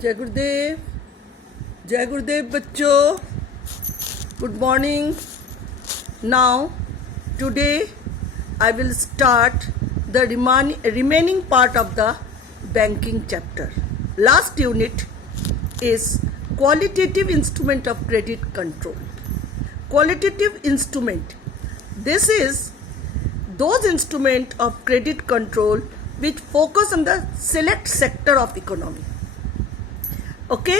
जय गुरुदेव बच्चों, good morning. Now today I will start the remaining part of the banking chapter. Last unit is qualitative instrument of credit control. Qualitative instrument, this is those instrument of credit control which focus on the select sector of economy. Okay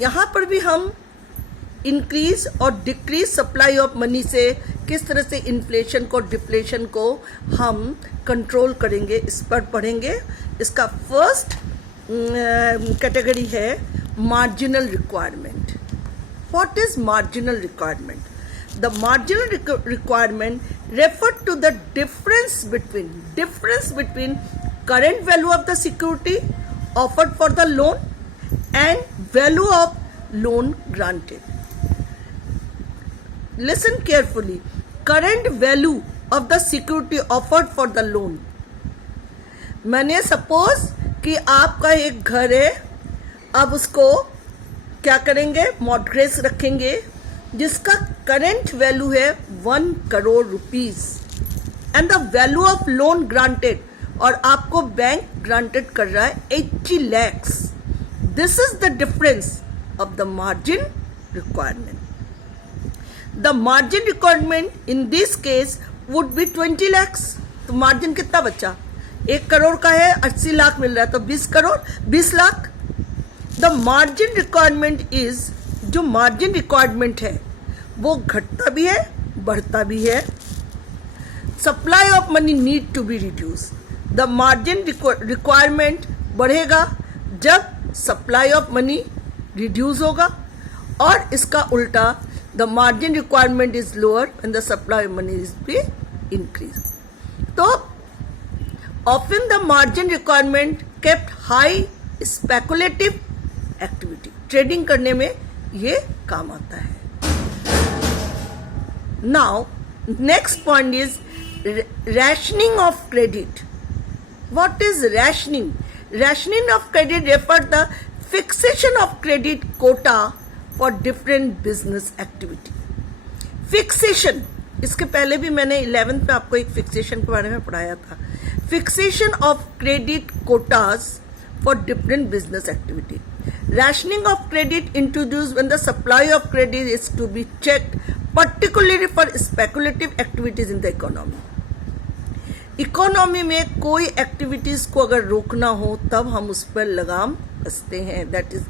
यहाँ पर भी हम increase और decrease supply of money से किस तरह से inflation को डिफ्लेशन को हम कंट्रोल करेंगे, इस पर पढ़ेंगे. इसका फर्स्ट कैटेगरी है marginal requirement. What is marginal requirement? The marginal requirement refer to the difference between current value of the security offered for the loan and value of loan granted. Listen carefully. Current value of the security offered for the loan. मैंने suppose कि आपका एक घर है, अब उसको क्या करेंगे, मॉर्गेज रखेंगे जिसका करंट वैल्यू है 1 crore rupees and the value of loan granted, और आपको बैंक ग्रांटेड कर रहा है 80 lakhs. This is the difference of the margin requirement. The margin requirement in this case would be 20 lakhs. तो मार्जिन कितना बचा? 1 करोड़ का है, 80 लाख मिल रहा है, तो 20 crore 20 lakh. The margin requirement is, जो मार्जिन रिक्वायरमेंट है वो घटता भी है बढ़ता भी है. Supply of money need to be reduce. The margin requirement बढ़ेगा जब सप्लाई ऑफ मनी रिड्यूस होगा, और इसका उल्टा the margin requirement is lower and the supply of money is be increase. तो often the margin requirement kept high speculative activity. Trading करने में ये काम आता है. Now next point is rationing of credit. What is rationing? Rationing of credit refer the fixation of credit quota for different business activity. Fixation, इसके पहले भी मैंने 11th में आपको एक फिक्सेशन के बारे में पढ़ाया था. Fixation of credit quotas for different business activity. Rationing of credit introduced when the supply of credit is to be checked, particularly for speculative activities in the economy. Economy में कोई एक्टिविटीज को अगर रोकना हो तब हम उस पर लगाम कसते हैं. That is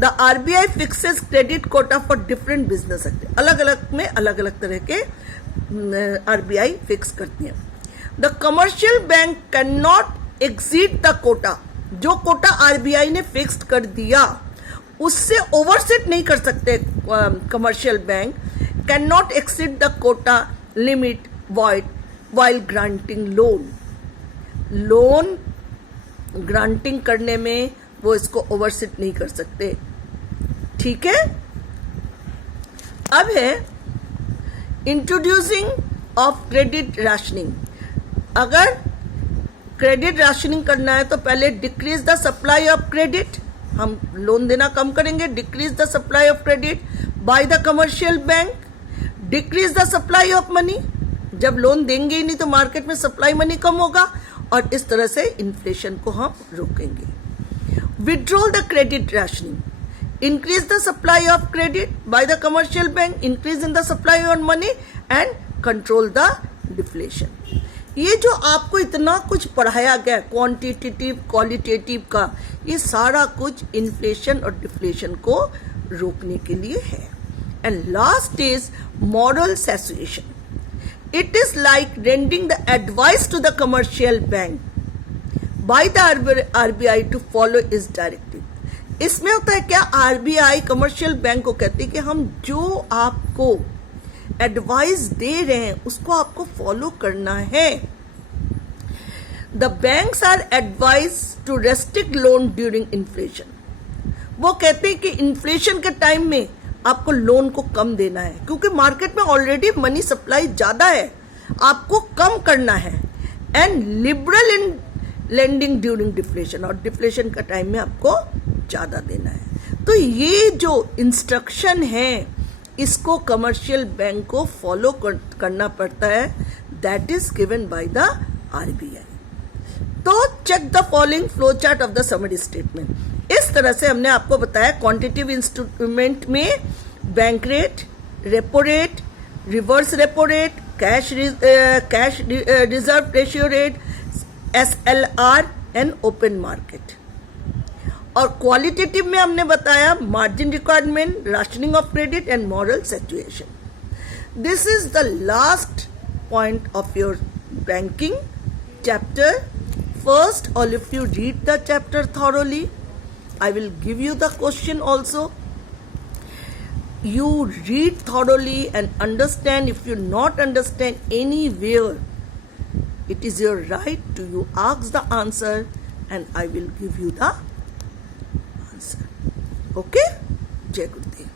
the RBI fixes credit Kota for different business activity. अलग अलग में अलग अलग तरह के आरबीआई फिक्स करती हैं. The commercial bank can not exceed the quota. जो कोटा आरबीआई ने फिक्स कर दिया उससे ओवरसेट नहीं कर सकते. Commercial bank can not exceed the quota limit void while granting loan granting करने में वो इसको ओवरसिट नहीं कर सकते. ठीक है. अब है इंट्रोड्यूसिंग ऑफ क्रेडिट राशनिंग. अगर क्रेडिट राशनिंग करना है तो पहले decrease the supply of credit, हम लोन देना कम करेंगे. Decrease the supply of credit by the commercial bank. Decrease the supply of money, जब लोन देंगे ही नहीं तो मार्केट में सप्लाई मनी कम होगा, और इस तरह से इन्फ्लेशन को हम रोकेंगे. Withdrawal the credit rationing. Increase the supply of credit by the commercial bank, increase in the supply on money and control the deflation. ये जो आपको इतना कुछ पढ़ाया गया क्वांटिटेटिव क्वालिटेटिव का, ये सारा कुछ इन्फ्लेशन और डिफ्लेशन को रोकने के लिए है. And last is moral saturation. It is like rendering the advice to the commercial bank by the RBI to follow its directive. इसमें होता है क्या, आरबीआई कमर्शियल बैंक को कहती है कि हम जो आपको एडवाइस दे रहे हैं उसको आपको फॉलो करना है. The banks are advised to restrict loan during inflation. वो कहते हैं कि इन्फ्लेशन के टाइम में आपको लोन को कम देना है, क्योंकि मार्केट में ऑलरेडी मनी सप्लाई ज्यादा है, आपको कम करना है. And liberal in lending during deflation, और डिफ्लेशन का टाइम में आपको ज़्यादा देना है। तो ये जो इंस्ट्रक्शन है इसको कमर्शियल बैंक को फॉलो करना पड़ता है, that is given by the RBI. तो check the following flow chart of the summary statement. इस तरह से हमने आपको बताया क्वांटिटेटिव इंस्ट्रूमेंट में bank rate, repo rate, reverse repo rate, cash reserve ratio rate, SLR and open market. और qualitative में हमने बताया margin requirement, rationing of credit and moral situation. This is the last point of your banking chapter. First, all if you read the chapter thoroughly, I will give you the question also. You read thoroughly and understand. If you not understand anywhere, it is your right to you ask the answer and I will give you the answer. Okay? Jai Gurudev.